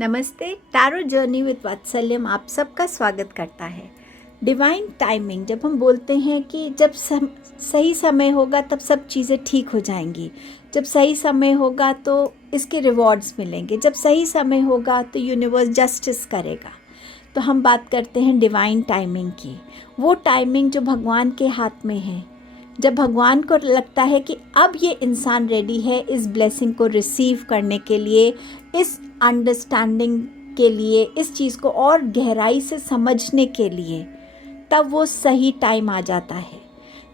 नमस्ते। Tarot journey with वात्सल्यम आप सबका स्वागत करता है। डिवाइन टाइमिंग, जब हम बोलते हैं कि जब सही समय होगा तब सब चीज़ें ठीक हो जाएंगी, जब सही समय होगा तो इसके रिवॉर्ड्स मिलेंगे, जब सही समय होगा तो यूनिवर्स जस्टिस करेगा। तो हम बात करते हैं डिवाइन टाइमिंग की, वो टाइमिंग जो भगवान के हाथ में है। जब भगवान को लगता है कि अब ये इंसान रेडी है इस ब्लेसिंग को रिसीव करने के लिए, इस अंडरस्टैंडिंग के लिए, इस चीज़ को और गहराई से समझने के लिए, तब वो सही टाइम आ जाता है।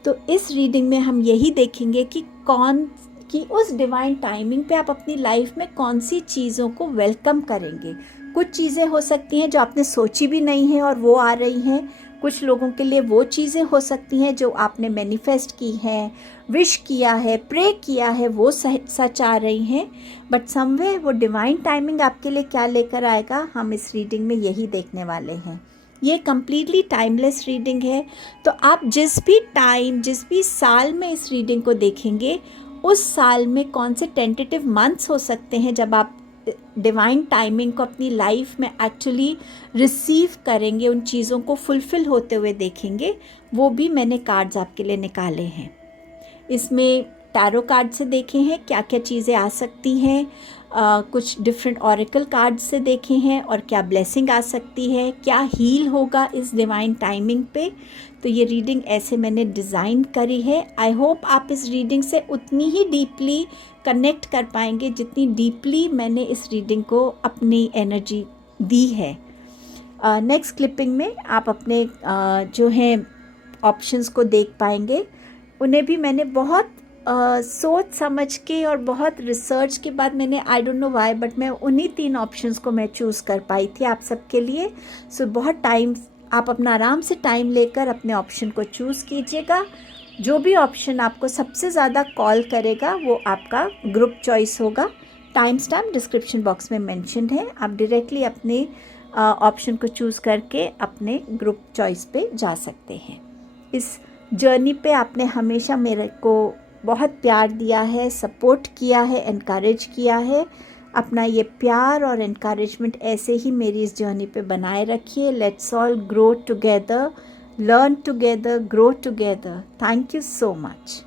तो इस रीडिंग में हम यही देखेंगे कि उस डिवाइन टाइमिंग पे आप अपनी लाइफ में कौन सी चीज़ों को वेलकम करेंगे। कुछ चीज़ें हो सकती हैं जो आपने सोची भी नहीं है और वो आ रही हैं। कुछ लोगों के लिए वो चीज़ें हो सकती हैं जो आपने मैनिफेस्ट की हैं, विश किया है, प्रे किया है, वो सच आ रही हैं। बट समवेयर वो डिवाइन टाइमिंग आपके लिए क्या लेकर आएगा, हम इस रीडिंग में यही देखने वाले हैं। ये कम्प्लीटली टाइमलेस रीडिंग है। तो आप जिस भी टाइम, जिस भी साल में इस रीडिंग को देखेंगे, उस साल में कौन से टेंटेटिव मंथ्स हो सकते हैं जब आप डिवाइन टाइमिंग को अपनी लाइफ में एक्चुअली रिसीव करेंगे, उन चीज़ों को फुलफ़िल होते हुए देखेंगे, वो भी मैंने कार्ड्स आपके लिए निकाले हैं। इसमें टैरो कार्ड से देखे हैं क्या क्या चीज़ें आ सकती हैं, कुछ डिफरेंट ऑरेकल कार्ड से देखे हैं और क्या ब्लेसिंग आ सकती है, क्या हील होगा इस डिवाइन टाइमिंग पे। तो ये रीडिंग ऐसे मैंने डिज़ाइन करी है। आई होप आप इस रीडिंग से उतनी ही डीपली कनेक्ट कर पाएंगे जितनी डीपली मैंने इस रीडिंग को अपनी एनर्जी दी है। नेक्स्ट क्लिपिंग में आप अपने जो हैं ऑप्शंस को देख पाएंगे। उन्हें भी मैंने बहुत सोच समझ के और बहुत रिसर्च के बाद मैंने, I don't know why, but मैं उन्हीं 3 ऑप्शंस को मैं चूज़ कर पाई थी आप सबके लिए। सो बहुत टाइम, आप अपना आराम से टाइम लेकर अपने ऑप्शन को चूज़ कीजिएगा। जो भी ऑप्शन आपको सबसे ज़्यादा कॉल करेगा वो आपका ग्रुप चॉइस होगा। टाइम स्टैम्प डिस्क्रिप्शन बॉक्स में मेंशन्ड है। आप डायरेक्टली अपने ऑप्शन को चूज़ करके अपने ग्रुप चॉइस पे जा सकते हैं। इस जर्नी पे आपने हमेशा मेरे को बहुत प्यार दिया है, सपोर्ट किया है, एनकरेज किया है। अपना ये प्यार और एनकरेजमेंट ऐसे ही मेरी इस जर्नी पे बनाए रखिए। Let's all grow together, learn together, grow together. Thank you so much.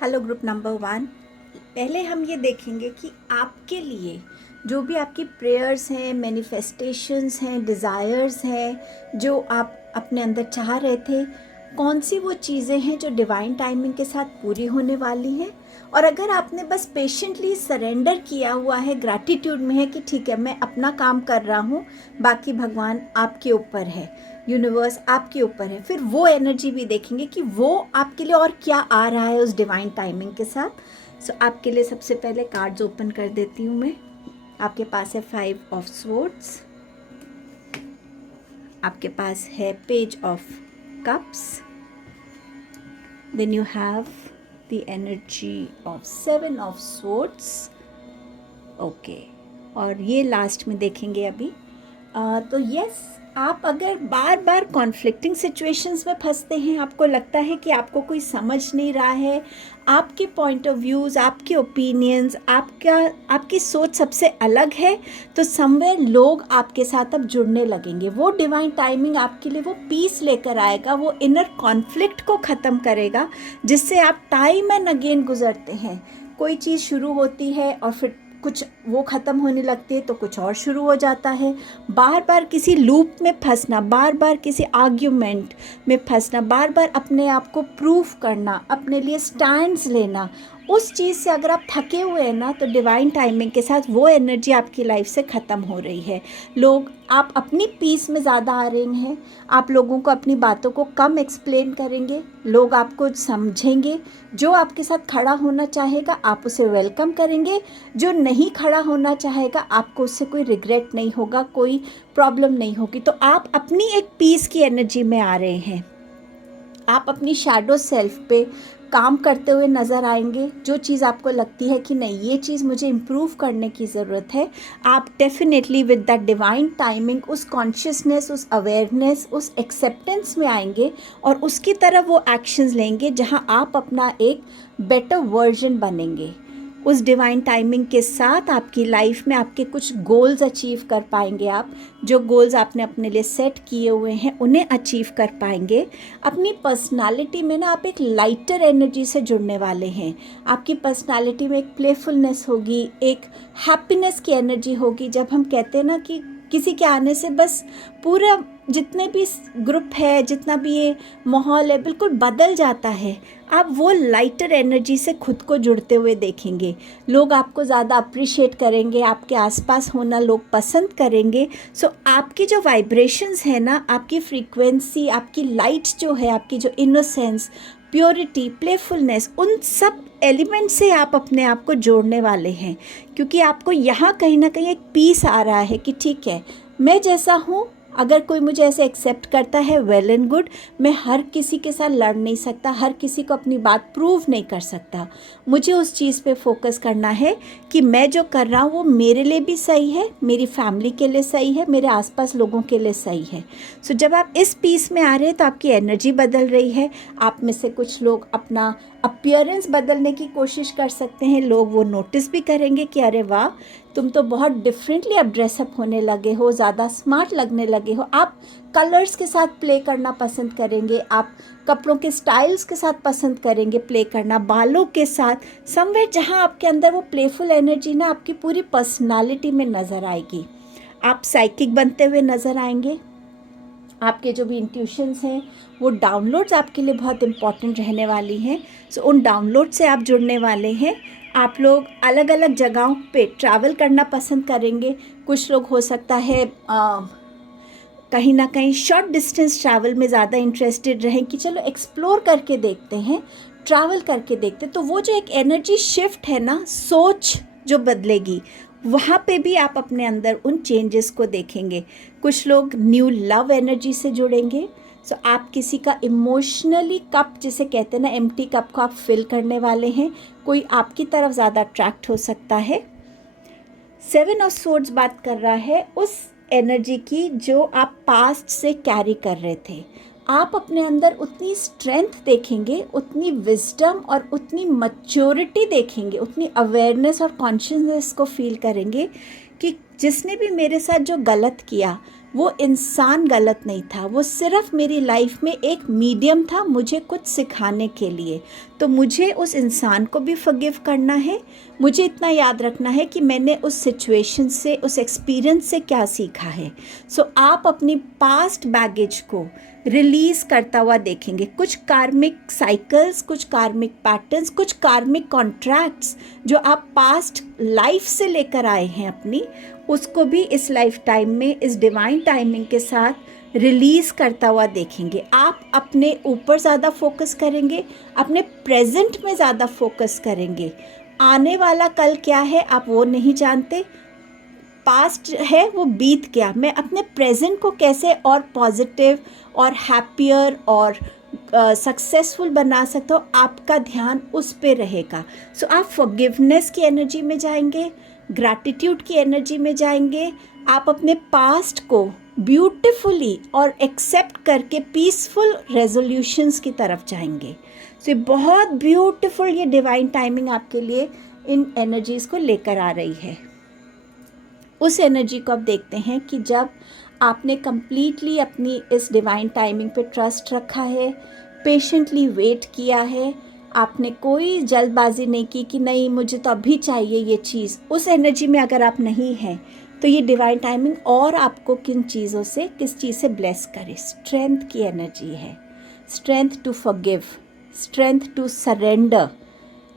Hello group number 1। पहले हम ये देखेंगे कि आपके लिए जो भी आपकी प्रेयर्स हैं, मैनिफेस्टेशंस हैं, डिज़ायर्स हैं, जो आप अपने अंदर चाह रहे थे, कौन सी वो चीज़ें हैं जो डिवाइन टाइमिंग के साथ पूरी होने वाली हैं। और अगर आपने बस पेशेंटली सरेंडर किया हुआ है, ग्रैटिट्यूड में है कि ठीक है मैं अपना काम कर रहा हूँ, बाकी भगवान आपके ऊपर है, यूनिवर्स आपके ऊपर है, फिर वो एनर्जी भी देखेंगे कि वो आपके लिए और क्या आ रहा है उस डिवाइन टाइमिंग के साथ। सो आपके लिए सबसे पहले कार्ड्स ओपन कर देती हूँ मैं। आपके पास है 5 ऑफ स्वॉर्ड्स, आपके पास है page of cups, then you have the energy of 7 of swords. Okay, और ये लास्ट में देखेंगे अभी। तो यस, आप अगर बार बार कॉन्फ्लिक्टिंग सिचुएशंस में फंसते हैं, आपको लगता है कि आपको कोई समझ नहीं रहा है, आपके पॉइंट ऑफ व्यूज़, आपके ओपिनियंस, आपकी सोच सबसे अलग है, तो समवेयर लोग आपके साथ अब जुड़ने लगेंगे। वो डिवाइन टाइमिंग आपके लिए वो पीस लेकर आएगा, वो इनर कॉन्फ्लिक्ट को ख़त्म करेगा, जिससे आप टाइम एंड अगेन गुजरते हैं। कोई चीज़ शुरू होती है और फिर कुछ वो ख़त्म होने लगती है तो कुछ और शुरू हो जाता है। बार बार किसी लूप में फंसना, बार बार किसी आर्ग्यूमेंट में फंसना, बार बार अपने आप को प्रूफ करना, अपने लिए स्टैंड्स लेना उस चीज़ से अगर आप थके हुए हैं ना, तो डिवाइन टाइमिंग के साथ वो एनर्जी आपकी लाइफ से ख़त्म हो रही है। लोग, आप अपनी पीस में ज़्यादा आ रहे हैं, आप लोगों को अपनी बातों को कम एक्सप्लेन करेंगे, लोग आपको समझेंगे। जो आपके साथ खड़ा होना चाहेगा आप उसे वेलकम करेंगे, जो नहीं खड़ा होना चाहेगा आपको उससे कोई रिग्रेट नहीं होगा, कोई प्रॉब्लम नहीं होगी। तो आप अपनी एक पीस की एनर्जी में आ रहे हैं। आप अपनी शैडो सेल्फ पे काम करते हुए नज़र आएंगे। जो चीज़ आपको लगती है कि नहीं, ये चीज़ मुझे इम्प्रूव करने की ज़रूरत है, आप definitely with that divine timing उस कॉन्शियसनेस, उस अवेयरनेस, उस एक्सेप्टेंस में आएंगे और उसकी तरफ वो एक्शंस लेंगे जहाँ आप अपना एक बेटर वर्जन बनेंगे। उस डिवाइन टाइमिंग के साथ आपकी लाइफ में आपके कुछ गोल्स अचीव कर पाएंगे। आप जो गोल्स आपने अपने लिए सेट किए हुए हैं उन्हें अचीव कर पाएंगे। अपनी पर्सनालिटी में ना आप एक लाइटर एनर्जी से जुड़ने वाले हैं। आपकी पर्सनालिटी में एक प्लेफुलनेस होगी, एक हैप्पीनेस की एनर्जी होगी। जब हम कहते हैं ना कि किसी के आने से बस पूरा जितने भी ग्रुप है, जितना भी ये माहौल है, बिल्कुल बदल जाता है। आप वो लाइटर एनर्जी से खुद को जुड़ते हुए देखेंगे। लोग आपको ज़्यादा अप्रिशिएट करेंगे, आपके आसपास होना लोग पसंद करेंगे। सो आपकी जो वाइब्रेशंस है ना, आपकी फ्रीक्वेंसी, आपकी लाइट जो है, आपकी जो इनोसेंस, प्योरिटी, प्लेफुलनेस, उन सब एलिमेंट से आप अपने आप को जोड़ने वाले हैं। क्योंकि आपको यहाँ कहीं ना कहीं एक पीस आ रहा है कि ठीक है, मैं जैसा हूँ, अगर कोई मुझे ऐसे एक्सेप्ट करता है वेल एंड गुड, मैं हर किसी के साथ लड़ नहीं सकता, हर किसी को अपनी बात प्रूव नहीं कर सकता। मुझे उस चीज़ पे फोकस करना है कि मैं जो कर रहा हूँ वो मेरे लिए भी सही है, मेरी फैमिली के लिए सही है, मेरे आसपास लोगों के लिए सही है। सो जब आप इस पीस में आ रहे हैं तो आपकी एनर्जी बदल रही है। आप में से कुछ लोग अपना अपीयरेंस बदलने की कोशिश कर सकते हैं। लोग वो नोटिस भी करेंगे कि अरे वाह, तुम तो बहुत डिफरेंटली अब ड्रेसअप होने लगे हो, ज़्यादा स्मार्ट लगने लगे हो। आप कलर्स के साथ प्ले करना पसंद करेंगे, आप कपड़ों के स्टाइल्स के साथ पसंद करेंगे प्ले करना, बालों के साथ, समवेयर जहाँ आपके अंदर वो प्लेफुल एनर्जी ना आपकी पूरी पर्सनालिटी में नज़र आएगी। आप साइकिक बनते हुए नज़र आएंगे। आपके जो भी इंट्यूशंस हैं वो डाउनलोड्स आपके लिए बहुत इम्पॉर्टेंट रहने वाली हैं। सो उन डाउनलोड से आप जुड़ने वाले हैं। आप लोग अलग अलग जगहों पे ट्रैवल करना पसंद करेंगे। कुछ लोग हो सकता है कहीं ना कहीं शॉर्ट डिस्टेंस ट्रैवल में ज़्यादा इंटरेस्टेड रहें कि चलो एक्सप्लोर करके देखते हैं, ट्रैवल करके देखते। तो वो जो एक एनर्जी शिफ्ट है ना, सोच जो बदलेगी, वहाँ पे भी आप अपने अंदर उन चेंजेस को देखेंगे। कुछ लोग न्यू लव एनर्जी से जुड़ेंगे। सो आप किसी का इमोशनली कप, जिसे कहते हैं ना एम्प्टी कप, को आप फिल करने वाले हैं। कोई आपकी तरफ ज़्यादा अट्रैक्ट हो सकता है। 7 ऑफ सोर्ड्स बात कर रहा है उस एनर्जी की जो आप पास्ट से कैरी कर रहे थे। आप अपने अंदर उतनी स्ट्रेंथ देखेंगे, उतनी विजडम और उतनी मैच्योरिटी देखेंगे, उतनी अवेयरनेस और कॉन्शियसनेस को फील करेंगे कि जिसने भी मेरे साथ जो गलत किया वो इंसान गलत नहीं था, वो सिर्फ मेरी लाइफ में एक मीडियम था मुझे कुछ सिखाने के लिए। तो मुझे उस इंसान को भी फॉरगिव करना है। मुझे इतना याद रखना है कि मैंने उस सिचुएशन से, उस एक्सपीरियंस से क्या सीखा है। सो आप अपनी पास्ट बैगेज को रिलीज़ करता हुआ देखेंगे। कुछ कार्मिक साइकिल्स, कुछ कार्मिक पैटर्न्स, कुछ कार्मिक कॉन्ट्रैक्ट्स जो आप पास्ट लाइफ से लेकर आए हैं अपनी, उसको भी इस लाइफ टाइम में, इस डिवाइन टाइमिंग के साथ रिलीज़ करता हुआ देखेंगे। आप अपने ऊपर ज़्यादा फोकस करेंगे, अपने प्रेजेंट में ज़्यादा फोकस करेंगे। आने वाला कल क्या है आप वो नहीं जानते, पास्ट है वो बीत गया। मैं अपने प्रेजेंट को कैसे और पॉजिटिव और हैप्पियर और सक्सेसफुल बना सकता हूँ, आपका ध्यान उस पे रहेगा। सो आप फॉरगिवनेस की एनर्जी में जाएंगे, ग्रैटिट्यूड की एनर्जी में जाएंगे। आप अपने पास्ट को ब्यूटिफुली और एक्सेप्ट करके पीसफुल रेजोल्यूशंस की तरफ जाएंगे। सो ये बहुत ब्यूटिफुल, ये डिवाइन टाइमिंग आपके लिए इन एनर्जीज़ को लेकर आ रही है। उस एनर्जी को आप देखते हैं कि जब आपने कम्प्लीटली अपनी इस डिवाइन टाइमिंग पे ट्रस्ट रखा है, पेशेंटली वेट किया है, आपने कोई जल्दबाजी नहीं की कि नहीं मुझे तो अभी चाहिए ये चीज़। उस एनर्जी में अगर आप नहीं हैं तो ये डिवाइन टाइमिंग और आपको किन चीज़ों से, किस चीज़ से ब्लेस करे। स्ट्रेंथ की एनर्जी है, strength to forgive, strength to surrender,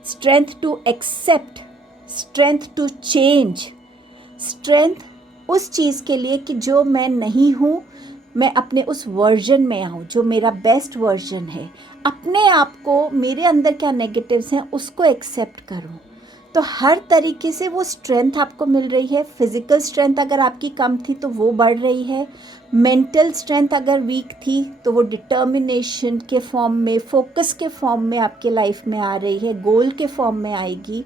strength to accept, strength to change, strength उस चीज़ के लिए कि जो मैं नहीं हूँ, मैं अपने उस वर्जन में आऊँ जो मेरा बेस्ट वर्जन है। अपने आप को, मेरे अंदर क्या नेगेटिव्स हैं उसको एक्सेप्ट करूँ। तो हर तरीके से वो स्ट्रेंथ आपको मिल रही है। फिज़िकल स्ट्रेंथ अगर आपकी कम थी तो वो बढ़ रही है। मेंटल स्ट्रेंथ अगर वीक थी तो वो डिटर्मिनेशन के फॉर्म में, फोकस के फॉर्म में आपके लाइफ में आ रही है, गोल के फॉर्म में आएगी।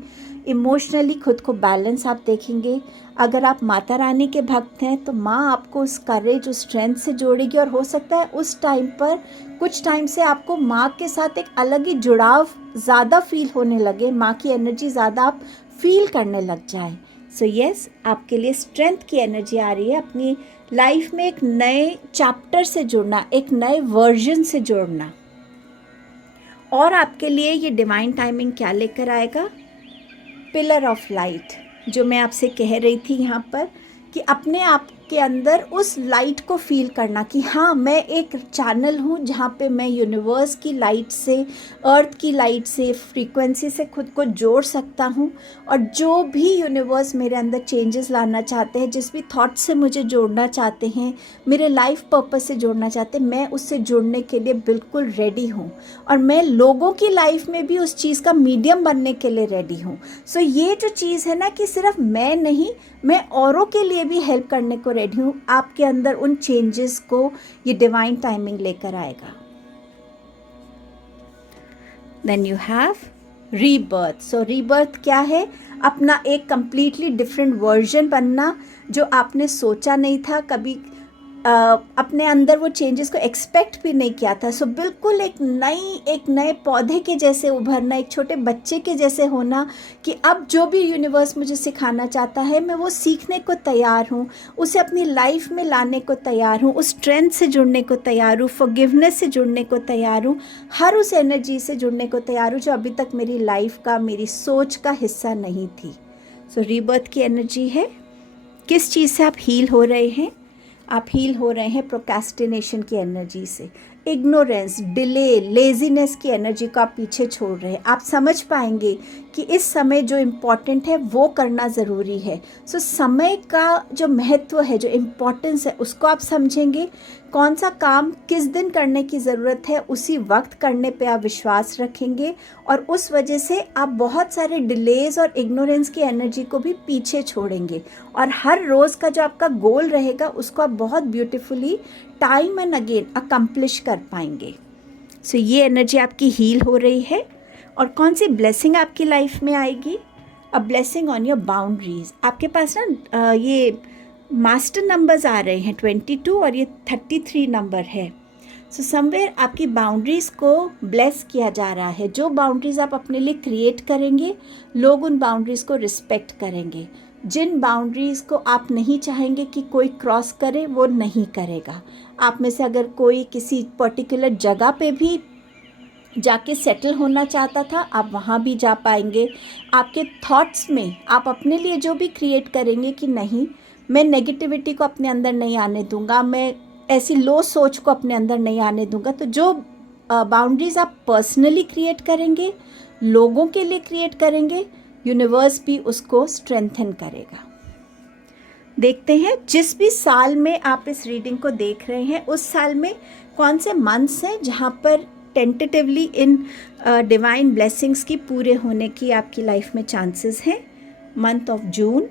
इमोशनली खुद को बैलेंस आप देखेंगे। अगर आप माता रानी के भक्त हैं तो माँ आपको उस करेज, उस स्ट्रेंथ से जोड़ेगी और हो सकता है उस टाइम पर, कुछ टाइम से आपको माँ के साथ एक अलग ही जुड़ाव ज़्यादा फील होने लगे, माँ की एनर्जी ज़्यादा आप फील करने लग जाए। सो यस, आपके लिए स्ट्रेंथ की एनर्जी आ रही है। अपनी लाइफ में एक नए चैप्टर से जुड़ना, एक नए वर्जन से जुड़ना। और आपके लिए ये डिवाइन टाइमिंग क्या लेकर आएगा? पिलर ऑफ लाइट, जो मैं आपसे कह रही थी यहाँ पर, कि अपने आप के अंदर उस लाइट को फील करना कि हाँ, मैं एक चैनल हूँ जहाँ पे मैं यूनिवर्स की लाइट से, अर्थ की लाइट से, फ्रीक्वेंसी से खुद को जोड़ सकता हूँ। और जो भी यूनिवर्स मेरे अंदर चेंजेस लाना चाहते हैं, जिस भी थॉट से मुझे जोड़ना चाहते हैं, मेरे लाइफ पर्पस से जोड़ना चाहते हैं, मैं उससे जुड़ने के लिए बिल्कुल रेडी हूँ। और मैं लोगों की लाइफ में भी उस चीज़ का मीडियम बनने के लिए रेडी हूँ। सो ये जो चीज़ है ना, कि सिर्फ मैं नहीं, मैं औरों के लिए भी हेल्प करने को रेडी हूँ, आपके अंदर उन चेंजेस को ये डिवाइन टाइमिंग लेकर आएगा। Then you have rebirth. So rebirth क्या है? अपना एक कंप्लीटली डिफरेंट वर्जन बनना, जो आपने सोचा नहीं था कभी, अपने अंदर वो चेंजेस को एक्सपेक्ट भी नहीं किया था। सो बिल्कुल एक नए पौधे के जैसे उभरना, एक छोटे बच्चे के जैसे होना, कि अब जो भी यूनिवर्स मुझे सिखाना चाहता है मैं वो सीखने को तैयार हूँ, उसे अपनी लाइफ में लाने को तैयार हूँ, उस स्ट्रेंथ से जुड़ने को तैयार हूँ, फॉरगिवनेस से जुड़ने को तैयार हूँ, हर उस एनर्जी से जुड़ने को तैयार हूँ जो अभी तक मेरी लाइफ का, मेरी सोच का हिस्सा नहीं थी। सो रीबर्थ की एनर्जी है। किस चीज़ से आप हील हो रहे हैं? आप हील हो रहे हैं प्रोक्रेस्टिनेशन की एनर्जी से, इग्नोरेंस, डिले, लेजीनेस की एनर्जी को आप पीछे छोड़ रहे हैं। आप समझ पाएंगे कि इस समय जो इम्पॉर्टेंट है वो करना ज़रूरी है। सो समय का जो महत्व है, जो इम्पॉर्टेंस है, उसको आप समझेंगे। कौन सा काम किस दिन करने की ज़रूरत है, उसी वक्त करने पे आप विश्वास रखेंगे, और उस वजह से आप बहुत सारे डिलेज और इग्नोरेंस की एनर्जी को भी पीछे छोड़ेंगे, और हर रोज़ का जो आपका गोल रहेगा उसको आप बहुत beautifully time and again accomplish कर पाएंगे। सो ये एनर्जी आपकी हील हो रही है। और कौन सी ब्लेसिंग आपकी लाइफ में आएगी? A blessing on your boundaries. आपके पास ना ये मास्टर नंबर्स आ रहे हैं 22 और ये 33 नंबर है। सो समवेयर आपकी बाउंड्रीज़ को ब्लेस किया जा रहा है। जो बाउंड्रीज़ आप अपने लिए क्रिएट करेंगे, लोग उन बाउंड्रीज़ को रिस्पेक्ट करेंगे। जिन बाउंड्रीज़ को आप नहीं चाहेंगे कि कोई क्रॉस करे, वो नहीं करेगा। आप में से अगर कोई किसी पर्टिकुलर जगह पे भी जाके सेटल होना चाहता था, आप वहाँ भी जा पाएंगे। आपके थॉट्स में आप अपने लिए जो भी क्रिएट करेंगे कि नहीं, मैं नेगेटिविटी को अपने अंदर नहीं आने दूंगा, मैं ऐसी लो सोच को अपने अंदर नहीं आने दूंगा। तो जो बाउंड्रीज़ आप पर्सनली क्रिएट करेंगे, लोगों के लिए क्रिएट करेंगे, यूनिवर्स भी उसको स्ट्रेंथन करेगा। देखते हैं जिस भी साल में आप इस रीडिंग को देख रहे हैं, उस साल में कौन से मंथ्स हैं जहाँ पर टेंटेटिवली इन डिवाइन ब्लेसिंग्स की पूरे होने की आपकी लाइफ में चांसेस हैं। Month of June,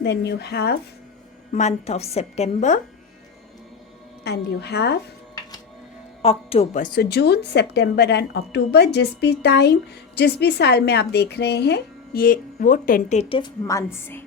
then you have month of September and you have October. So June, September and October, जिस भी टाइम, जिस भी साल में आप देख रहे हैं, ये वो टेंटेटिव मंथ्स हैं।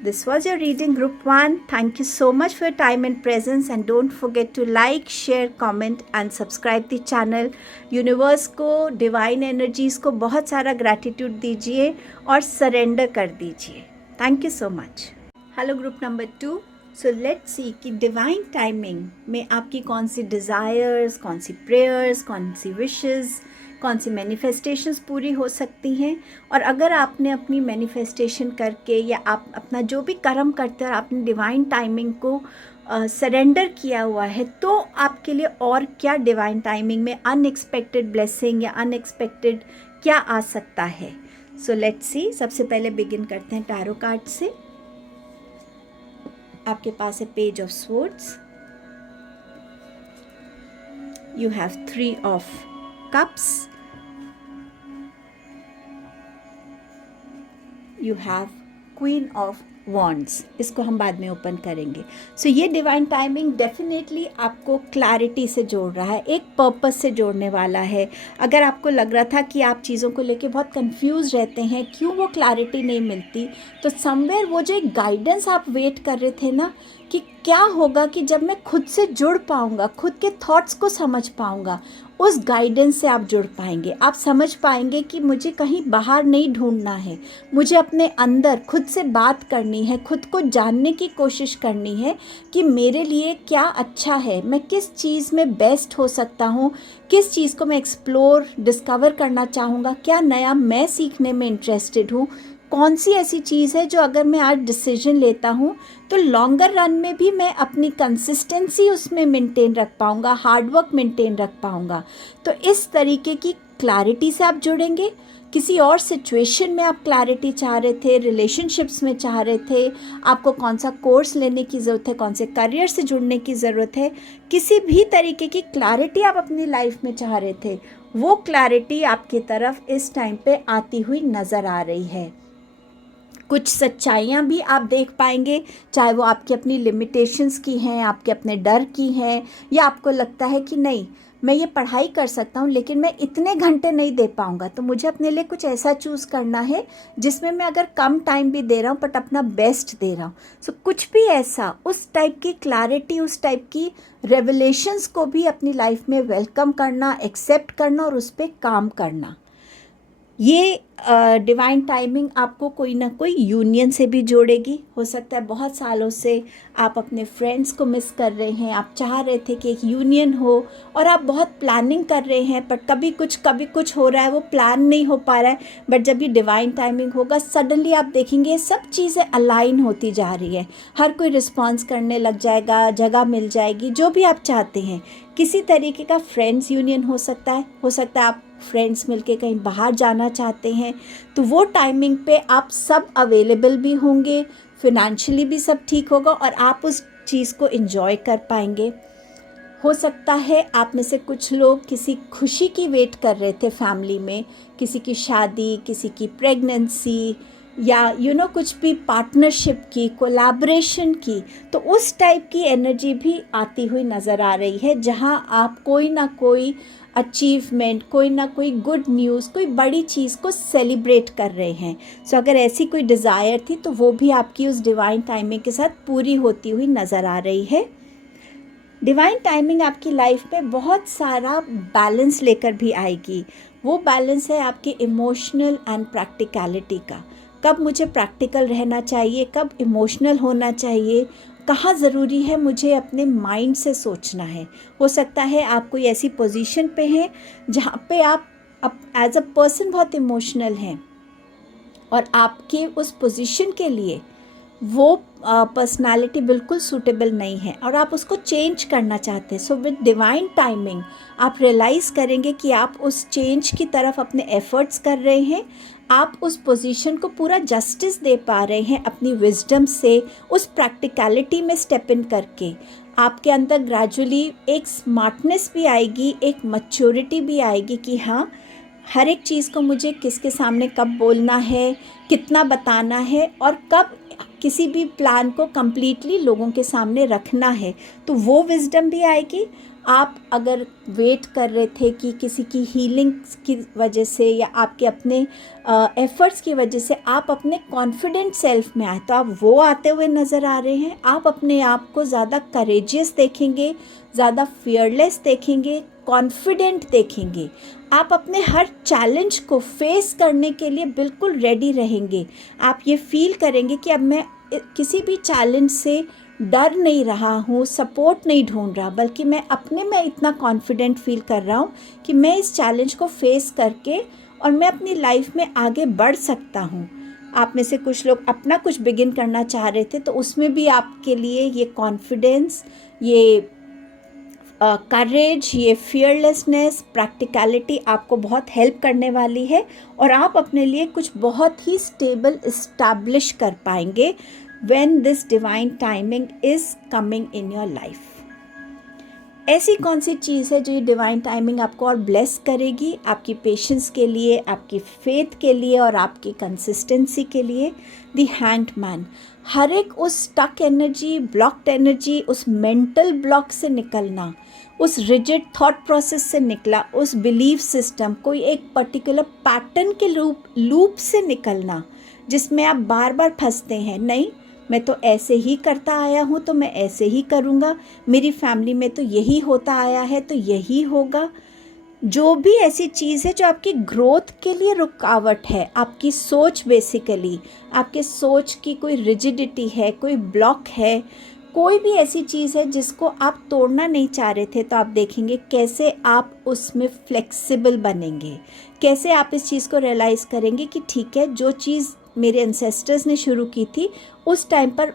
This was your reading group 1. Thank you so much for your time and presence, and don't forget to like, share, comment and subscribe the channel. Universe को, डिवाइन एनर्जीज़ को बहुत सारा ग्रैटिट्यूड दीजिए और surrender कर दीजिए। Thank you so much. Hello group number 2। So let's see कि divine timing में आपकी कौन सी डिज़ायर्स, कौन सी प्रेयर्स, कौन सी विशेस, कौन सी मैनिफेस्टेशंस पूरी हो सकती हैं। और अगर आपने अपनी मैनिफेस्टेशन करके, या आप अपना जो भी कर्म करते हैं और आपने डिवाइन टाइमिंग को सरेंडर किया हुआ है, तो आपके लिए और क्या डिवाइन टाइमिंग में अनएक्सपेक्टेड ब्लेसिंग या अनएक्सपेक्टेड क्या आ सकता है। So let's see. सबसे पहले बिगिन करते हैं टैरो कार्ड से। आपके पास है page of swords, you have 3 of cups, you have queen of wands. इसको हम बाद में ओपन करेंगे। सो ये डिवाइन टाइमिंग डेफिनेटली आपको क्लैरिटी से जोड़ रहा है, एक पर्पस से जोड़ने वाला है। अगर आपको लग रहा था कि आप चीज़ों को लेके बहुत कंफ्यूज रहते हैं, क्यों वो क्लैरिटी नहीं मिलती, तो समवेयर वो जो एक गाइडेंस आप वेट कर रहे थे ना, कि क्या होगा कि जब मैं खुद से जुड़ पाऊँगा, खुद के थॉट्स को समझ पाऊँगा, उस गाइडेंस से आप जुड़ पाएंगे। आप समझ पाएंगे कि मुझे कहीं बाहर नहीं ढूंढना है, मुझे अपने अंदर खुद से बात करनी है, खुद को जानने की कोशिश करनी है कि मेरे लिए क्या अच्छा है, मैं किस चीज़ में बेस्ट हो सकता हूँ, किस चीज़ को मैं एक्सप्लोर डिस्कवर करना चाहूँगा, क्या नया मैं सीखने में इंटरेस्टेड हूँ, कौन सी ऐसी चीज़ है जो अगर मैं आज डिसीजन लेता हूँ तो लॉन्गर रन में भी मैं अपनी कंसिस्टेंसी उसमें मेंटेन रख पाऊँगा, हार्डवर्क मेंटेन रख पाऊँगा। तो इस तरीके की क्लैरिटी से आप जुड़ेंगे। किसी और सिचुएशन में आप क्लैरिटी चाह रहे थे, रिलेशनशिप्स में चाह रहे थे, आपको कौन सा कोर्स लेने की ज़रूरत है, कौन से करियर से जुड़ने की ज़रूरत है, किसी भी तरीके की क्लैरिटी आप अपनी लाइफ में चाह रहे थे, वो क्लैरिटी आपकी तरफ इस टाइम पे आती हुई नज़र आ रही है। कुछ सच्चाइयाँ भी आप देख पाएंगे, चाहे वो आपकी अपनी लिमिटेशंस की हैं, आपके अपने डर की हैं, या आपको लगता है कि नहीं मैं ये पढ़ाई कर सकता हूँ लेकिन मैं इतने घंटे नहीं दे पाऊँगा, तो मुझे अपने लिए कुछ ऐसा चूज़ करना है जिसमें मैं अगर कम टाइम भी दे रहा हूँ बट अपना बेस्ट दे रहा हूँ। सो कुछ भी ऐसा, उस टाइप की क्लैरिटी, उस टाइप की रेवलेशंस को भी अपनी लाइफ में वेलकम करना, एक्सेप्ट करना और उस पर काम करना। ये डिवाइन टाइमिंग आपको कोई ना कोई यूनियन से भी जोड़ेगी। हो सकता है बहुत सालों से आप अपने फ्रेंड्स को मिस कर रहे हैं, आप चाह रहे थे कि एक यूनियन हो और आप बहुत प्लानिंग कर रहे हैं, पर कभी कुछ हो रहा है, वो प्लान नहीं हो पा रहा है। बट जब ये डिवाइन टाइमिंग होगा, सडनली आप देखेंगे सब चीज़ें अलाइन होती जा रही है, हर कोई रिस्पॉन्स करने लग जाएगा, जगह मिल जाएगी, जो भी आप चाहते हैं। किसी तरीके का फ्रेंड्स यूनियन हो सकता है आप फ्रेंड्स मिलके कहीं बाहर जाना चाहते हैं, तो वो टाइमिंग पे आप सब अवेलेबल भी होंगे, फिनेंशियली भी सब ठीक होगा और आप उस चीज़ को एंजॉय कर पाएंगे। हो सकता है आप में से कुछ लोग किसी खुशी की वेट कर रहे थे फैमिली में, किसी की शादी, किसी की प्रेगनेंसी, या कुछ भी पार्टनरशिप की, कोलैबोरेशन की, तो उस टाइप की एनर्जी भी आती हुई नज़र आ रही है, जहां आप कोई ना कोई अचीवमेंट, कोई ना कोई गुड न्यूज़, कोई बड़ी चीज़ को सेलिब्रेट कर रहे हैं। सो अगर ऐसी कोई डिज़ायर थी तो वो भी आपकी उस डिवाइन टाइमिंग के साथ पूरी होती हुई नज़र आ रही है। डिवाइन टाइमिंग आपकी लाइफ में बहुत सारा बैलेंस लेकर भी आएगी। वो बैलेंस है आपकी इमोशनल एंड प्रैक्टिकलिटी का। कब मुझे प्रैक्टिकल रहना चाहिए, कब इमोशनल होना चाहिए, कहाँ ज़रूरी है मुझे अपने माइंड से सोचना है। हो सकता है आप कोई ऐसी पोजीशन पे हैं जहाँ पे आप एज अ पर्सन बहुत इमोशनल हैं और आपके उस पोजीशन के लिए वो पर्सनालिटी बिल्कुल सूटेबल नहीं है और आप उसको चेंज करना चाहते हैं। सो विद डिवाइन टाइमिंग आप रियलाइज़ करेंगे कि आप उस चेंज की तरफ अपने एफर्ट्स कर रहे हैं, आप उस पोजीशन को पूरा जस्टिस दे पा रहे हैं अपनी विजडम से, उस प्रैक्टिकलिटी में स्टेप इन करके। आपके अंदर ग्रेजुअली एक स्मार्टनेस भी आएगी, एक मैच्योरिटी भी आएगी कि हाँ, हर एक चीज़ को मुझे किसके सामने कब बोलना है, कितना बताना है और कब किसी भी प्लान को कम्प्लीटली लोगों के सामने रखना है, तो वो विजडम भी आएगी। आप अगर वेट कर रहे थे कि किसी की हीलिंग की वजह से या आपके अपने एफ़र्ट्स की वजह से आप अपने कॉन्फिडेंट सेल्फ में आए, तो आप वो आते हुए नज़र आ रहे हैं। आप अपने आप को ज़्यादा करेजियस देखेंगे, ज़्यादा फियरलेस देखेंगे, कॉन्फिडेंट देखेंगे। आप अपने हर चैलेंज को फेस करने के लिए बिल्कुल रेडी रहेंगे। आप ये फील करेंगे कि अब मैं किसी भी चैलेंज से डर नहीं रहा हूँ, सपोर्ट नहीं ढूंढ रहा, बल्कि मैं अपने में इतना कॉन्फिडेंट फील कर रहा हूँ कि मैं इस चैलेंज को फेस करके और मैं अपनी लाइफ में आगे बढ़ सकता हूँ। आप में से कुछ लोग अपना कुछ बिगिन करना चाह रहे थे, तो उसमें भी आपके लिए ये कॉन्फिडेंस, ये करेज, ये फियरलेसनेस, प्रैक्टिकलिटी आपको बहुत हेल्प करने वाली है और आप अपने लिए कुछ बहुत ही स्टेबल इस्टेब्लिश कर पाएंगे when this divine timing is coming in your life. ऐसी कौन सी चीज़ है जो ये डिवाइन टाइमिंग आपको और ब्लेस करेगी? आपकी पेशेंस के लिए, आपकी फेथ के लिए और आपकी कंसिस्टेंसी के लिए। द हैंग्ड मैन, हर एक उस स्टक एनर्जी, ब्लॉक्ड एनर्जी, उस मेंटल ब्लॉक से निकलना, उस रिजिड थॉट प्रोसेस से निकला, उस बिलीफ सिस्टम, कोई एक पर्टिकुलर पैटर्न के लूप से निकलना जिसमें आप बार बार फंसते हैं। नहीं, मैं तो ऐसे ही करता आया हूँ तो मैं ऐसे ही करूँगा, मेरी फैमिली में तो यही होता आया है तो यही होगा। जो भी ऐसी चीज़ है जो आपकी ग्रोथ के लिए रुकावट है, आपकी सोच, बेसिकली आपके सोच की कोई रिजिडिटी है, कोई ब्लॉक है, कोई भी ऐसी चीज़ है जिसको आप तोड़ना नहीं चाह रहे थे, तो आप देखेंगे कैसे आप उसमें फ्लेक्सिबल बनेंगे, कैसे आप इस चीज़ को रियलाइज़ करेंगे कि ठीक है, जो चीज़ मेरे एंसेस्टर्स ने शुरू की थी उस टाइम पर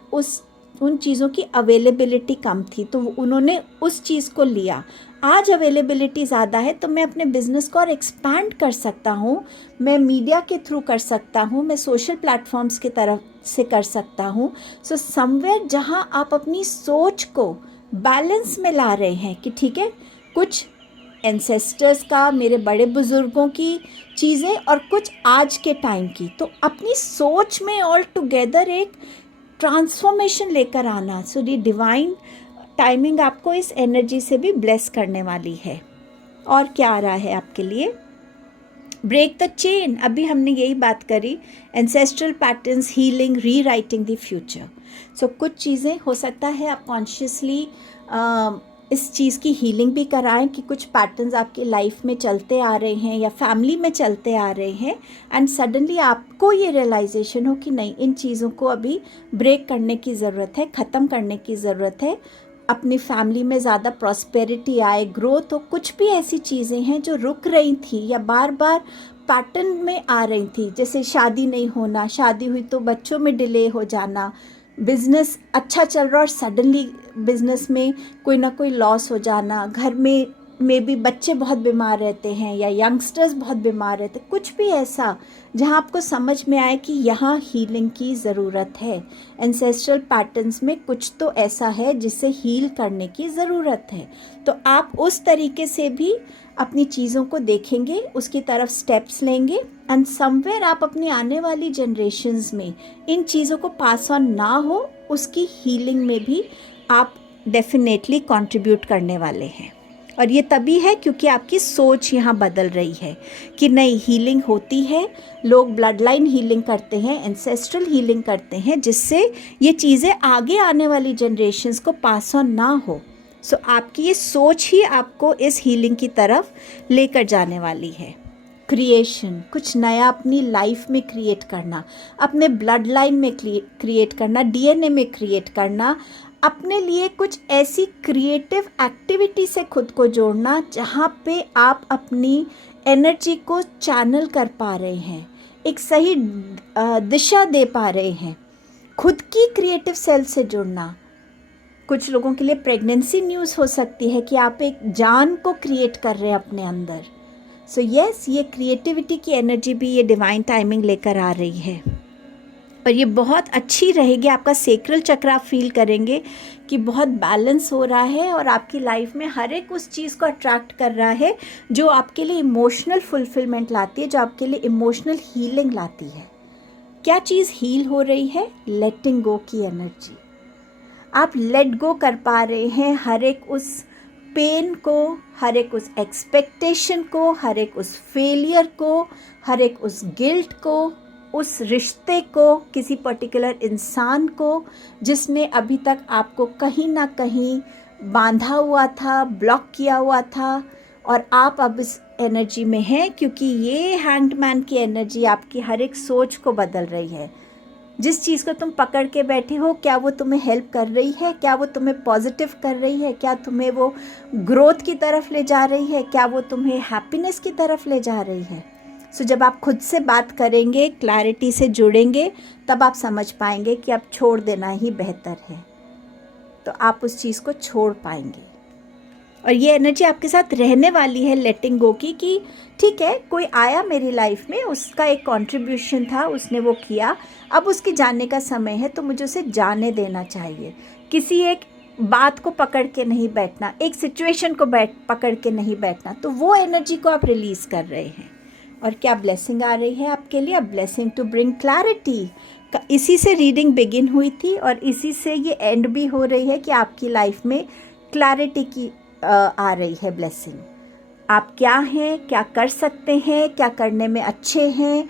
उन चीज़ों की अवेलेबिलिटी कम थी तो उन्होंने उस चीज़ को लिया। आज अवेलेबिलिटी ज़्यादा है तो मैं अपने बिज़नेस को और एक्सपैंड कर सकता हूँ, मैं मीडिया के थ्रू कर सकता हूँ, मैं सोशल प्लेटफॉर्म्स की तरफ से कर सकता हूँ। सो समवेयर जहाँ आप अपनी सोच को बैलेंस में ला रहे हैं कि ठीक है, कुछ एंसेस्टर्स का, मेरे बड़े बुज़ुर्गों की चीज़ें और कुछ आज के टाइम की, तो अपनी सोच में ऑल टुगेदर एक ट्रांसफॉर्मेशन लेकर आना। सो ये डिवाइन टाइमिंग आपको इस एनर्जी से भी ब्लेस करने वाली है। और क्या आ रहा है आपके लिए? ब्रेक द चेन, अभी हमने यही बात करी, एंसेस्ट्रल पैटर्न्स, हीलिंग, री राइटिंग द फ्यूचर। सो कुछ चीज़ें हो सकता है आप कॉन्शियसली इस चीज़ की हीलिंग भी कराएं कि कुछ पैटर्न्स आपकी लाइफ में चलते आ रहे हैं या फैमिली में चलते आ रहे हैं एंड सडनली आपको ये रियलाइजेशन हो कि नहीं, इन चीज़ों को अभी ब्रेक करने की ज़रूरत है, ख़त्म करने की ज़रूरत है, अपनी फैमिली में ज़्यादा प्रॉस्पेरिटी आए, ग्रोथ हो। कुछ भी ऐसी चीज़ें हैं जो रुक रही थी या बार बार पैटर्न में आ रही थी, जैसे शादी नहीं होना, शादी हुई तो बच्चों में डिले हो जाना, बिज़नेस अच्छा चल रहा और सडनली बिज़नेस में कोई ना कोई लॉस हो जाना, घर में भी बच्चे बहुत बीमार रहते हैं या यंगस्टर्स बहुत बीमार रहते हैं, कुछ भी ऐसा जहां आपको समझ में आए कि यहाँ हीलिंग की ज़रूरत है, एंसेस्ट्रल पैटर्न्स में कुछ तो ऐसा है जिसे हील करने की ज़रूरत है, तो आप उस तरीके से भी अपनी चीज़ों को देखेंगे, उसकी तरफ स्टेप्स लेंगे एंड समवेयर आप अपनी आने वाली जनरेशन्स में इन चीज़ों को पास ऑन ना हो, उसकी हीलिंग में भी आप डेफिनेटली कंट्रीब्यूट करने वाले हैं। और ये तभी है क्योंकि आपकी सोच यहाँ बदल रही है कि नहीं, हीलिंग होती है, लोग ब्लड लाइन हीलिंग करते हैं, एंसेस्ट्रल हीलिंग करते हैं, जिससे ये चीज़ें आगे आने वाली जनरेशन्स को पास ऑन ना हो। सो आपकी ये सोच ही आपको इस हीलिंग की तरफ लेकर जाने वाली है। क्रिएशन, कुछ नया अपनी लाइफ में क्रिएट करना, अपने ब्लड लाइन में क्रिएट करना, डीएनए में क्रिएट करना, अपने लिए कुछ ऐसी क्रिएटिव एक्टिविटी से खुद को जोड़ना जहाँ पे आप अपनी एनर्जी को चैनल कर पा रहे हैं, एक सही दिशा दे पा रहे हैं, खुद की क्रिएटिव सेल्फ से जुड़ना। कुछ लोगों के लिए प्रेगनेंसी न्यूज़ हो सकती है कि आप एक जान को क्रिएट कर रहे हैं अपने अंदर। सो यस, ये क्रिएटिविटी की एनर्जी भी ये डिवाइन टाइमिंग लेकर आ रही है और ये बहुत अच्छी रहेगी। आपका सेक्रल चक्र आप फील करेंगे कि बहुत बैलेंस हो रहा है और आपकी लाइफ में हर एक उस चीज़ को अट्रैक्ट कर रहा है जो आपके लिए इमोशनल फुलफिलमेंट लाती है, जो आपके लिए इमोशनल हीलिंग लाती है। क्या चीज़ हील हो रही है? लेटिंग गो की एनर्जी। आप लेट गो कर पा रहे हैं हर एक उस पेन को, हर एक उस एक्सपेक्टेशन को, हर एक उस फेलियर को, हर एक उस गिल्ट को, उस रिश्ते को, किसी पर्टिकुलर इंसान को जिसने अभी तक आपको कहीं ना कहीं बांधा हुआ था, ब्लॉक किया हुआ था, और आप अब इस एनर्जी में हैं क्योंकि ये हैंग्ड मैन की एनर्जी आपकी हर एक सोच को बदल रही है। जिस चीज़ को तुम पकड़ के बैठे हो, क्या वो तुम्हें हेल्प कर रही है? क्या वो तुम्हें पॉजिटिव कर रही है? क्या तुम्हें वो ग्रोथ की तरफ ले जा रही है? क्या वो तुम्हें हैप्पीनेस की तरफ ले जा रही है? सो जब आप खुद से बात करेंगे, क्लैरिटी से जुड़ेंगे, तब आप समझ पाएंगे कि अब छोड़ देना ही बेहतर है, तो आप उस चीज़ को छोड़ पाएंगे। और ये एनर्जी आपके साथ रहने वाली है लेटिंग गो की, कि ठीक है, कोई आया मेरी लाइफ में, उसका एक कंट्रीब्यूशन था, उसने वो किया, अब उसके जाने का समय है, तो मुझे उसे जाने देना चाहिए। किसी एक बात को पकड़ के नहीं बैठना, एक सिचुएशन को पकड़ के नहीं बैठना, तो वो एनर्जी को आप रिलीज़ कर रहे हैं। और क्या ब्लेसिंग आ रही है आपके लिए? Blessing to bring clarity. इसी से रीडिंग बिगिन हुई थी और इसी से ये एंड भी हो रही है कि आपकी लाइफ में क्लैरिटी की आ रही है ब्लेसिंग। आप क्या हैं, क्या कर सकते हैं, क्या करने में अच्छे हैं,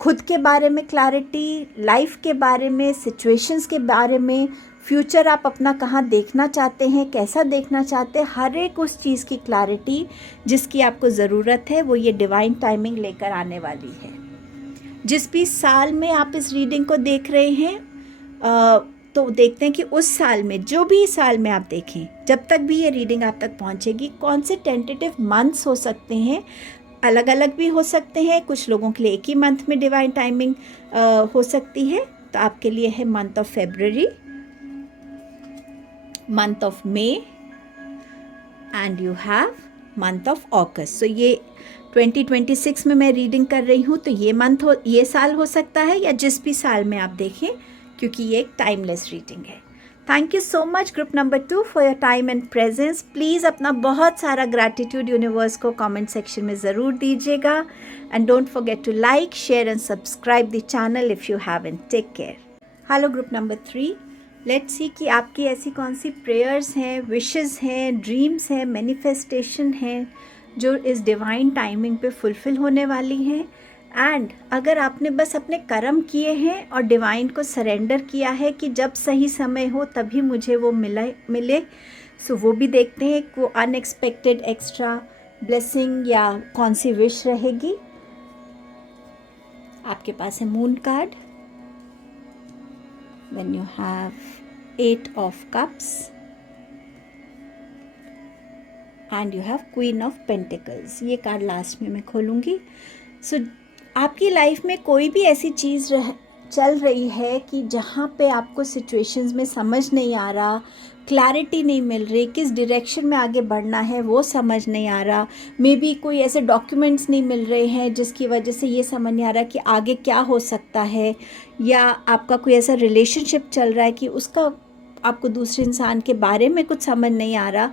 खुद के बारे में क्लैरिटी, लाइफ के बारे में, सिचुएशंस के बारे में, फ्यूचर आप अपना कहाँ देखना चाहते हैं, कैसा देखना चाहते हैं, हर एक उस चीज़ की क्लैरिटी जिसकी आपको ज़रूरत है, वो ये डिवाइन टाइमिंग लेकर आने वाली है। जिस भी साल में आप इस रीडिंग को देख रहे हैं, तो देखते हैं कि उस साल में, जो भी साल में आप देखें, जब तक भी ये रीडिंग आप तक पहुंचेगी, कौन से टेंटेटिव मंथ्स हो सकते हैं, अलग अलग भी हो सकते हैं, कुछ लोगों के लिए एक ही मंथ में डिवाइन टाइमिंग हो सकती है। तो आपके लिए है month of February, month of May and you have month of August. So ये 2026 में मैं रीडिंग कर रही हूँ, तो ये साल हो सकता है या जिस भी साल में आप देखें, क्योंकि ये एक टाइमलेस रीडिंग है। Thank you so much group number 2 for your time and presence. Please अपना बहुत सारा ग्रैटिट्यूड यूनिवर्स को कमेंट सेक्शन में ज़रूर दीजिएगा, and don't forget to like, share and subscribe the channel if you haven't. Take care. Hello group number 3, let's see कि आपकी ऐसी कौन सी प्रेयर्स हैं, विशेस हैं, ड्रीम्स हैं, मैनिफेस्टेशन हैं जो इस डिवाइन टाइमिंग पे फुलफ़िल होने वाली हैं। एंड अगर आपने बस अपने कर्म किए हैं और डिवाइन को सरेंडर किया है कि जब सही समय हो तभी मुझे वो मिले, सो वो भी देखते हैं कि वो अनएक्सपेक्टेड एक्स्ट्रा ब्लेसिंग या कौन सी विश रहेगी। आपके पास है moon card, when you have 8 of cups and you have queen of pentacles. ये कार्ड लास्ट में मैं खोलूँगी। सो आपकी लाइफ में कोई भी ऐसी चीज़ चल रही है कि जहाँ पे आपको सिचुएशंस में समझ नहीं आ रहा, क्लैरिटी नहीं मिल रही, किस डायरेक्शन में आगे बढ़ना है वो समझ नहीं आ रहा, मे बी कोई ऐसे डॉक्यूमेंट्स नहीं मिल रहे हैं जिसकी वजह से ये समझ नहीं आ रहा कि आगे क्या हो सकता है, या आपका कोई ऐसा रिलेशनशिप चल रहा है कि उसका आपको दूसरे इंसान के बारे में कुछ समझ नहीं आ रहा,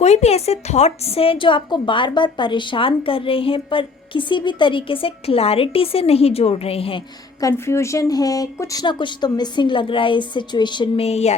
कोई भी ऐसे थॉट्स हैं जो आपको बार बार परेशान कर रहे हैं पर किसी भी तरीके से क्लैरिटी से नहीं जोड़ रहे हैं, कन्फ्यूजन है, कुछ ना कुछ तो मिसिंग लग रहा है इस सिचुएशन में या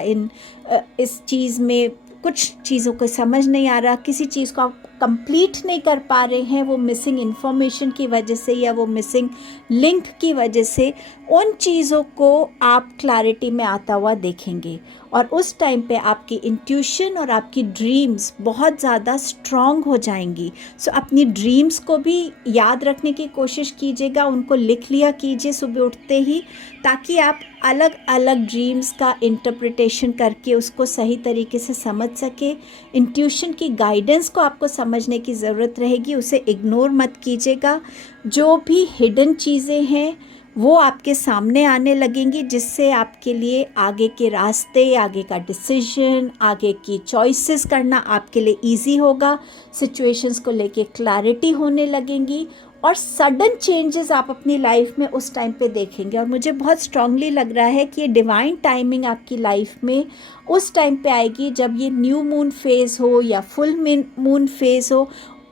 इस चीज़ में, कुछ चीज़ों को समझ नहीं आ रहा, किसी चीज़ को आप कंप्लीट नहीं कर पा रहे हैं, वो मिसिंग इन्फॉर्मेशन की वजह से या वो मिसिंग लिंक की वजह से, उन चीज़ों को आप क्लैरिटी में आता हुआ देखेंगे। और उस टाइम पे आपकी इंट्यूशन और आपकी ड्रीम्स बहुत ज़्यादा स्ट्रॉन्ग हो जाएंगी। सो अपनी ड्रीम्स को भी याद रखने की कोशिश कीजिएगा, उनको लिख लिया कीजिए सुबह उठते ही, ताकि आप अलग अलग ड्रीम्स का इंटरप्रिटेशन करके उसको सही तरीके से समझ सके। इंट्यूशन की गाइडेंस को आपको समझने की ज़रूरत रहेगी, उसे इग्नोर मत कीजिएगा। जो भी हिडन चीज़ें हैं वो आपके सामने आने लगेंगी, जिससे आपके लिए आगे के रास्ते, आगे का डिसीजन, आगे की चॉइसेस करना आपके लिए इजी होगा। सिचुएशंस को लेके क्लैरिटी होने लगेंगी और सडन चेंजेस आप अपनी लाइफ में उस टाइम पे देखेंगे। और मुझे बहुत स्ट्रांगली लग रहा है कि ये डिवाइन टाइमिंग आपकी लाइफ में उस टाइम पे आएगी जब ये न्यू मून फेज़ हो या फुल मून फेज़ हो,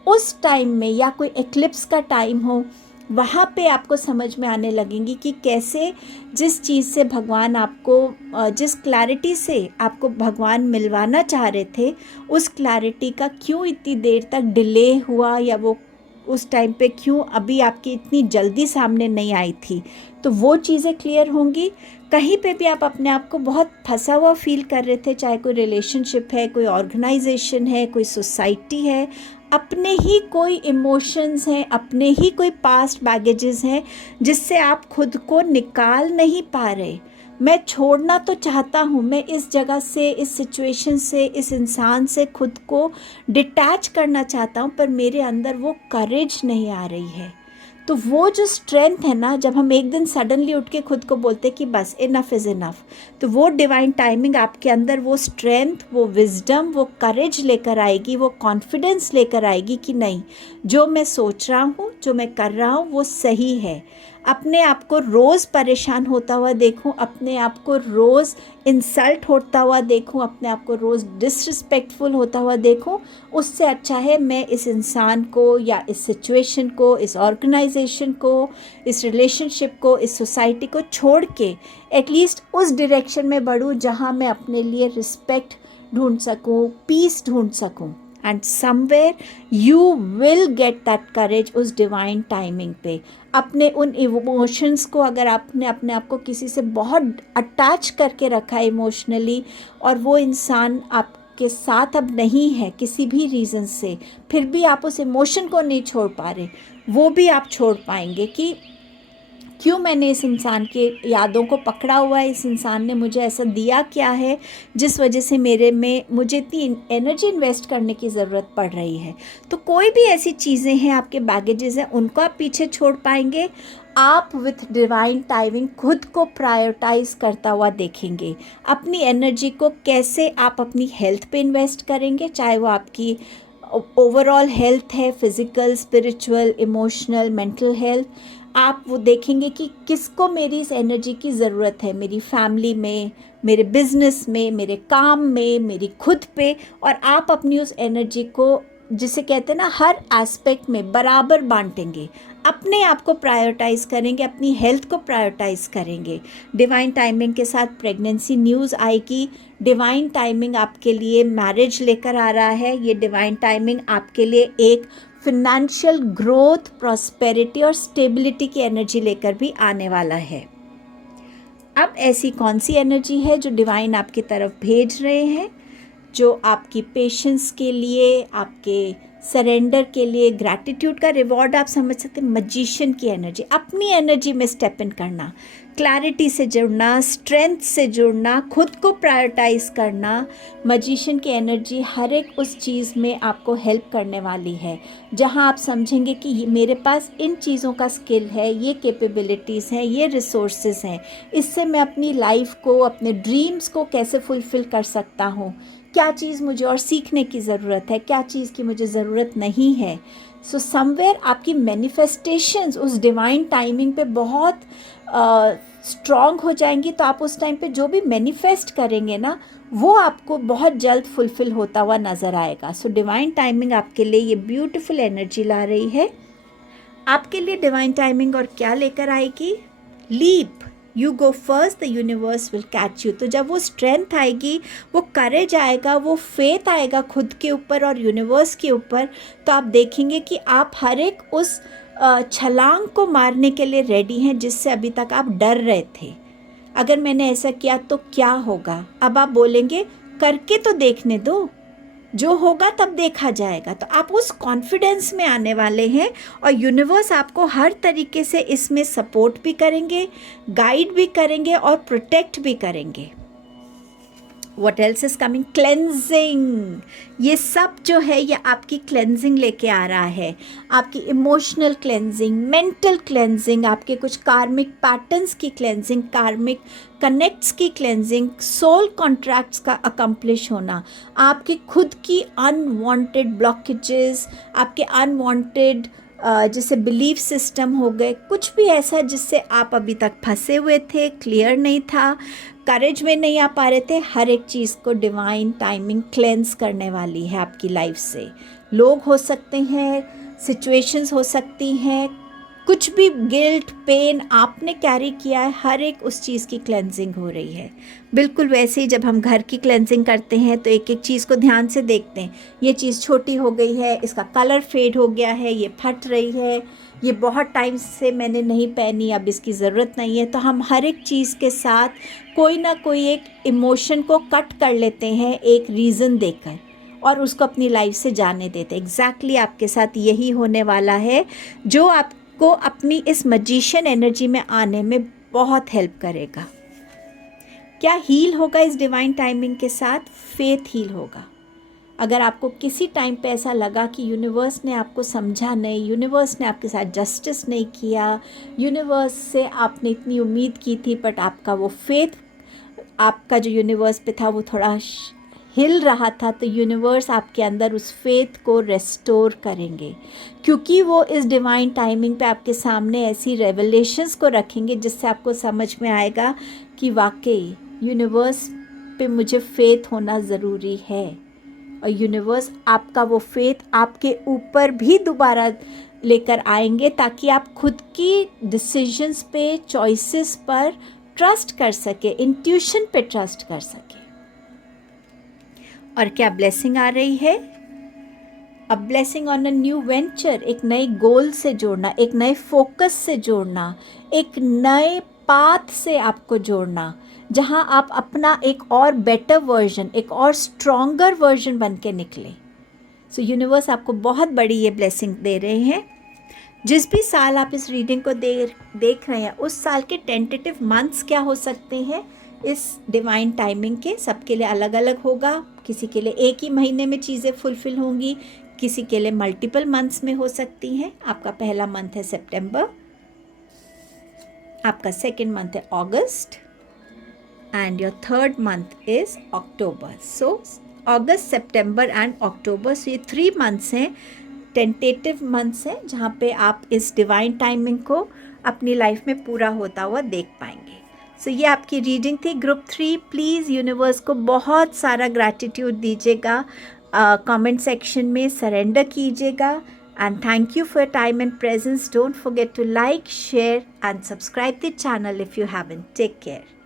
उस टाइम में, या कोई एक्लिप्स का टाइम हो, वहाँ पे आपको समझ में आने लगेंगी कि कैसे जिस चीज़ से भगवान आपको, जिस क्लैरिटी से आपको भगवान मिलवाना चाह रहे थे, उस क्लैरिटी का क्यों इतनी देर तक डिले हुआ, या वो उस टाइम पे क्यों अभी आपकी इतनी जल्दी सामने नहीं आई थी। तो वो चीज़ें क्लियर होंगी। कहीं पे भी आप अपने आप को बहुत फंसा हुआ फील कर रहे थे, चाहे कोई रिलेशनशिप है, कोई ऑर्गेनाइजेशन है, कोई सोसाइटी है, अपने ही कोई इमोशंस हैं, अपने ही कोई पास्ट बैगेजेस हैं जिससे आप खुद को निकाल नहीं पा रहे। मैं छोड़ना तो चाहता हूँ, मैं इस जगह से, इस सिचुएशन से, इस इंसान से खुद को डिटैच करना चाहता हूँ, पर मेरे अंदर वो करेज नहीं आ रही है। तो वो जो स्ट्रेंथ है ना, जब हम एक दिन सडनली उठ के खुद को बोलते हैं कि बस इनफ इज़ इनफ, तो वो डिवाइन टाइमिंग आपके अंदर वो स्ट्रेंथ, वो विजडम, वो करेज लेकर आएगी, वो कॉन्फिडेंस लेकर आएगी कि नहीं, जो मैं सोच रहा हूँ, जो मैं कर रहा हूँ वो सही है। अपने आप को रोज़ परेशान होता हुआ देखूं, अपने आप को रोज़ इंसल्ट होता हुआ देखूं, अपने आप को रोज़ डिसरिस्पेक्टफुल होता हुआ देखूं, उससे अच्छा है मैं इस इंसान को या इस सिचुएशन को, इस ऑर्गेनाइजेशन को, इस रिलेशनशिप को, इस सोसाइटी को छोड़ के एटलीस्ट उस डायरेक्शन में बढ़ूं जहां मैं अपने लिए रिस्पेक्ट ढूंढ सकूं, पीस ढूंढ सकूं। And somewhere you will get that courage उस डिवाइन टाइमिंग पे। अपने उन इमोशंस को, अगर आपने अपने आप को किसी से बहुत अटैच करके रखा है इमोशनली, और वो इंसान आपके साथ अब नहीं है किसी भी रीज़न से, फिर भी आप उस इमोशन को नहीं छोड़ पा रहे, वो भी आप छोड़ पाएंगे कि क्यों मैंने इस इंसान के यादों को पकड़ा हुआ है, इस इंसान ने मुझे ऐसा दिया क्या है जिस वजह से मुझे इतनी एनर्जी इन्वेस्ट करने की ज़रूरत पड़ रही है। तो कोई भी ऐसी चीज़ें हैं, आपके बैगेजेस हैं, उनको आप पीछे छोड़ पाएंगे। आप विथ डिवाइन टाइमिंग खुद को प्रायोरिटाइज करता हुआ देखेंगे। अपनी एनर्जी को कैसे आप अपनी हेल्थ पे इन्वेस्ट करेंगे, चाहे वो आपकी ओवरऑल हेल्थ है, physical, spiritual, emotional, mental health. आप वो देखेंगे कि किसको मेरी इस एनर्जी की ज़रूरत है, मेरी फैमिली में, मेरे बिजनेस में, मेरे काम में, मेरी खुद पे। और आप अपनी उस एनर्जी को, जिसे कहते हैं ना, हर एस्पेक्ट में बराबर बांटेंगे, अपने आप को प्रायोरिटाइज़ करेंगे, अपनी हेल्थ को प्रायोरिटाइज़ करेंगे। डिवाइन टाइमिंग के साथ प्रेगनेंसी न्यूज़ आएगी। डिवाइन टाइमिंग आपके लिए मैरिज लेकर आ रहा है। ये डिवाइन टाइमिंग आपके लिए एक फिनेंशियल ग्रोथ, प्रॉस्पेरिटी और स्टेबिलिटी की एनर्जी लेकर भी आने वाला है। अब ऐसी कौन सी एनर्जी है जो डिवाइन आपकी तरफ भेज रहे हैं, जो आपकी पेशेंस के लिए, आपके सरेंडर के लिए, ग्रैटिट्यूड का रिवॉर्ड आप समझ सकते हैं। मजिशियन की एनर्जी, अपनी एनर्जी में स्टेप इन करना, क्लैरिटी से जुड़ना, स्ट्रेंथ से जुड़ना, खुद को प्रायोरिटाइज करना। मजिशियन की एनर्जी हर एक उस चीज़ में आपको हेल्प करने वाली है जहां आप समझेंगे कि मेरे पास इन चीज़ों का स्किल है, ये कैपेबिलिटीज़ हैं, ये रिसोर्सेज हैं, इससे मैं अपनी लाइफ को, अपने ड्रीम्स को कैसे फुलफ़िल कर सकता हूँ, क्या चीज़ मुझे और सीखने की ज़रूरत है, क्या चीज़ की मुझे ज़रूरत नहीं है। सो समवेयर आपकी मैनिफेस्टेशंस उस डिवाइन टाइमिंग पे बहुत स्ट्रॉन्ग हो जाएंगी। तो आप उस टाइम पे जो भी मैनिफेस्ट करेंगे ना, वो आपको बहुत जल्द फुलफ़िल होता हुआ नज़र आएगा। सो डिवाइन टाइमिंग आपके लिए ये ब्यूटीफुल एनर्जी ला रही है। आपके लिए डिवाइन टाइमिंग और क्या लेकर आएगी? Leap, you go first, the universe will catch you. तो जब वो स्ट्रेंथ आएगी, वो करेज आएगा, वो फेथ आएगा खुद के ऊपर और यूनिवर्स के ऊपर, तो आप देखेंगे कि आप हर एक उस छलांग को मारने के लिए रेडी हैं जिससे अभी तक आप डर रहे थे। अगर मैंने ऐसा किया तो क्या होगा, अब आप बोलेंगे करके तो देखने दो, जो होगा तब देखा जाएगा। तो आप उस कॉन्फिडेंस में आने वाले हैं और यूनिवर्स आपको हर तरीके से इसमें सपोर्ट भी करेंगे, गाइड भी करेंगे और प्रोटेक्ट भी करेंगे। What else is coming? Cleansing. ये सब जो है ये आपकी क्लेंजिंग लेके आ रहा है, आपकी इमोशनल क्लेंजिंग, मेंटल क्लेंजिंग, आपके कुछ कार्मिक पैटर्न्स की क्लेंजिंग, कार्मिक कनेक्ट्स की क्लेंजिंग, सोल कॉन्ट्रैक्ट्स का अकम्प्लिश होना, आपकी खुद की अनवांटेड ब्लॉकेजेस, आपके अनवांटेड जैसे बिलीफ सिस्टम हो गए, कुछ भी ऐसा जिससे आप अभी तक फंसे हुए थे, क्लियर नहीं था, करेज में नहीं आ पा रहे थे, हर एक चीज़ को डिवाइन टाइमिंग क्लेंस करने वाली है आपकी लाइफ से। लोग हो सकते हैं, सिचुएशंस हो सकती हैं, कुछ भी गिल्ट, पेन आपने कैरी किया है, हर एक उस चीज़ की क्लेंजिंग हो रही है। बिल्कुल वैसे ही जब हम घर की क्लेंजिंग करते हैं तो एक एक चीज़ को ध्यान से देखते हैं, ये चीज़ छोटी हो गई है, इसका कलर फेड हो गया है, ये फट रही है, ये बहुत टाइम से मैंने नहीं पहनी, अब इसकी ज़रूरत नहीं है। तो हम हर एक चीज़ के साथ कोई ना कोई एक इमोशन को कट कर लेते हैं एक रीज़न देकर और उसको अपनी लाइफ से जाने देते हैं। एग्जैक्टली आपके साथ यही होने वाला है जो आपको अपनी इस मैजिशियन एनर्जी में आने में बहुत हेल्प करेगा। क्या हील होगा इस डिवाइन टाइमिंग के साथ? फेथ हील होगा। अगर आपको किसी टाइम पे ऐसा लगा कि यूनिवर्स ने आपको समझा नहीं, यूनिवर्स ने आपके साथ जस्टिस नहीं किया, यूनिवर्स से आपने इतनी उम्मीद की थी बट आपका वो फेथ, आपका जो यूनिवर्स पे था वो थोड़ा हिल रहा था, तो यूनिवर्स आपके अंदर उस फेथ को रेस्टोर करेंगे, क्योंकि वो इस डिवाइन टाइमिंग पे आपके सामने ऐसी रेवलेशंस को रखेंगे जिससे आपको समझ में आएगा कि वाकई यूनिवर्स पे मुझे फेथ होना ज़रूरी है। और यूनिवर्स आपका वो फेथ आपके ऊपर भी दोबारा लेकर आएंगे ताकि आप खुद की डिसीजंस पे, चॉइसेस पर ट्रस्ट कर सके, इंट्यूशन पे ट्रस्ट कर सके। और क्या ब्लेसिंग आ रही है? A blessing on a new venture, एक नए गोल से जोड़ना, एक नए फोकस से जोड़ना, एक नए पाथ से आपको जोड़ना, जहां आप अपना एक और बेटर वर्जन, एक और स्ट्रॉन्गर वर्जन बन के निकले। सो यूनिवर्स आपको बहुत बड़ी ये ब्लेसिंग दे रहे हैं। जिस भी साल आप इस रीडिंग को देख रहे हैं, उस साल के टेंटेटिव मंथ्स क्या हो सकते हैं इस डिवाइन टाइमिंग के, सबके लिए अलग अलग होगा। किसी के लिए एक ही महीने में चीज़ें फुलफिल होंगी, किसी के लिए मल्टीपल मंथ्स में हो सकती हैं। आपका पहला मंथ है सितंबर, आपका सेकंड मंथ है August, and your third month is October. So August, September and October, so ये 3 मंथ्स हैं, टेंटेटिव मंथ्स हैं, जहाँ पे आप इस डिवाइन टाइमिंग को अपनी लाइफ में पूरा होता हुआ देख पाएंगे। सो ये आपकी रीडिंग थी ग्रुप 3। प्लीज़ यूनिवर्स को बहुत सारा ग्रैटिट्यूड दीजिएगा, कमेंट सेक्शन में सरेंडर कीजिएगा। And thank you for time and presence. Don't forget to like, share and subscribe the channel if you haven't. Take care.